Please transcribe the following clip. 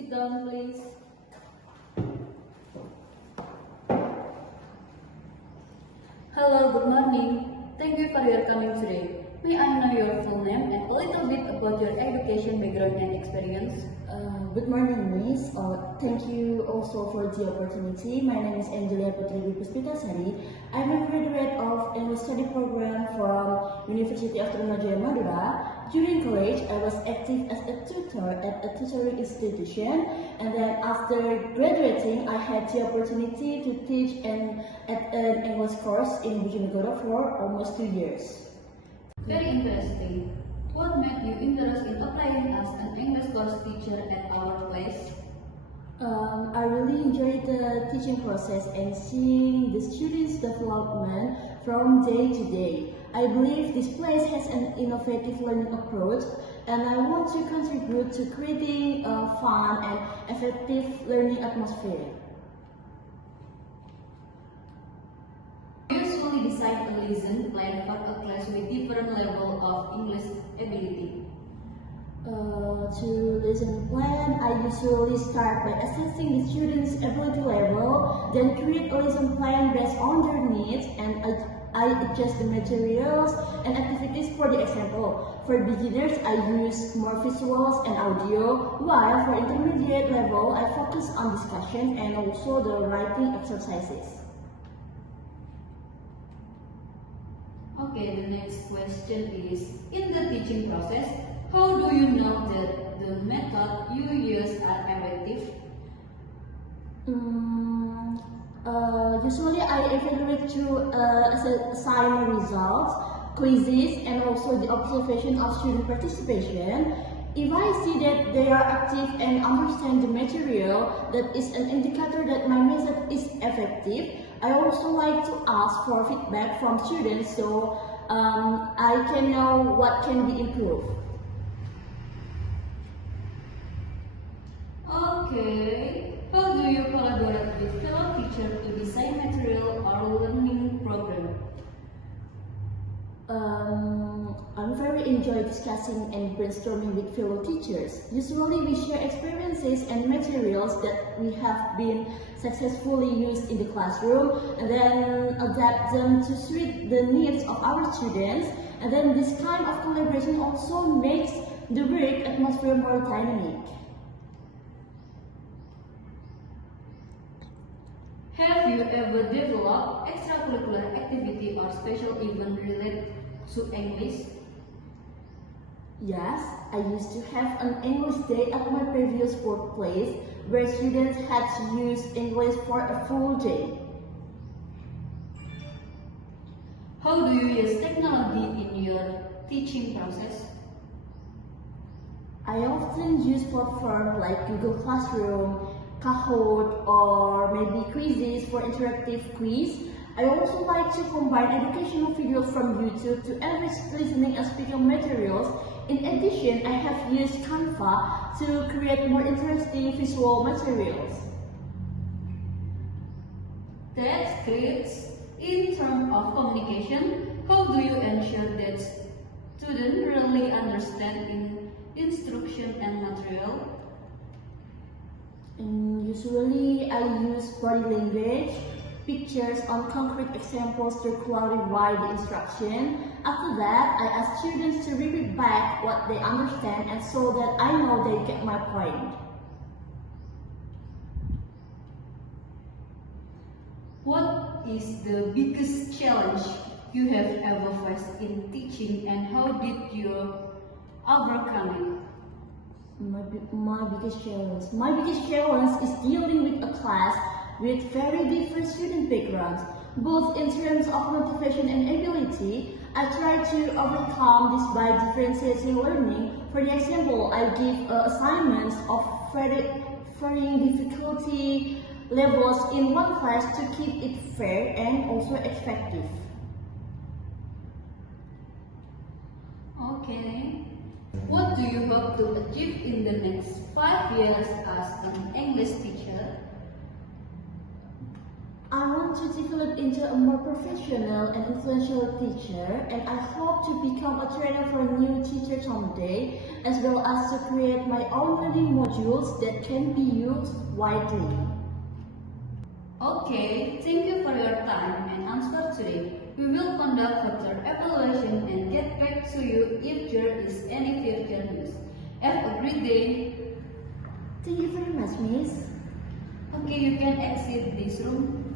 Sit down, please. Hello, good morning. Thank you for your coming today. May I know your full name and a little bit about your education background and experience? Good morning, Miss. Thank you also for the opportunity. My name is Angelia Putri. I'm a graduate of English study program from University of Trunojoyo Madura. During college, I was active as a tutor at a tutoring institution, and then after graduating, I had the opportunity to teach at an English course in Bojonegoro for almost 2 years. Very interesting. What made you interested in applying as an English course teacher at our place? I really enjoyed the teaching process and seeing the students' development from day to day. I believe this place has an innovative learning approach, and I want to contribute to creating a fun and effective learning atmosphere. Usually decide a lesson plan for a class with different level of English ability. To lesson plan, I usually start by assessing the students' ability level, then create a lesson plan based on their needs, and I adjust the materials and activities for the example. For beginners, I use more visuals and audio, while for intermediate level, I focus on discussion and also the writing exercises. Okay, the next question is, in the teaching process, how do you know that the method you use are effective? Usually I evaluate through assignment results, quizzes, and also the observation of student participation. If I see that they are active and understand the material, that is an indicator that my method is effective. I also like to ask for feedback from students so I can know what can be improved. Okay, how do you collaborate with fellow teachers to design material or learning program? I very enjoy discussing and brainstorming with fellow teachers. Usually we share experiences and materials that we have been successfully used in the classroom and then adapt them to suit the needs of our students. And then this kind of collaboration also makes the work atmosphere more dynamic. Have you ever developed extracurricular activity or special event related to English? Yes, I used to have an English day at my previous workplace where students had to use English for a full day. How do you use technology in your teaching process? I often use platforms like Google Classroom, Kahoot, or maybe quizzes for interactive quiz. I also like to combine educational videos from YouTube to enrich listening and speaking materials. In addition, I have used Canva to create more interesting visual materials. That's great. In terms of communication, how do you ensure that students really understand instruction and material? Usually, I use body language, pictures on concrete examples to clarify the instruction. After that, I ask students to repeat back what they understand and so that I know they get my point. What is the biggest challenge you have ever faced in teaching and how did you overcome it? My biggest challenge is dealing with a class with very different student backgrounds, both in terms of motivation and ability. I try to overcome this by differentiating learning. For example, I give assignments of varying difficulty levels in one class to keep it fair and also effective. Okay. What do you hope to achieve in the next 5 years as an English teacher? I want to develop into a more professional and influential teacher, and I hope to become a trainer for new teachers someday, as well as to create my own learning modules that can be used widely. Okay, thank you for your time and answer today. We will conduct further evaluation and get back to you if there is any future news. Have a great day. Thank you very much, Miss. Okay, you can exit this room.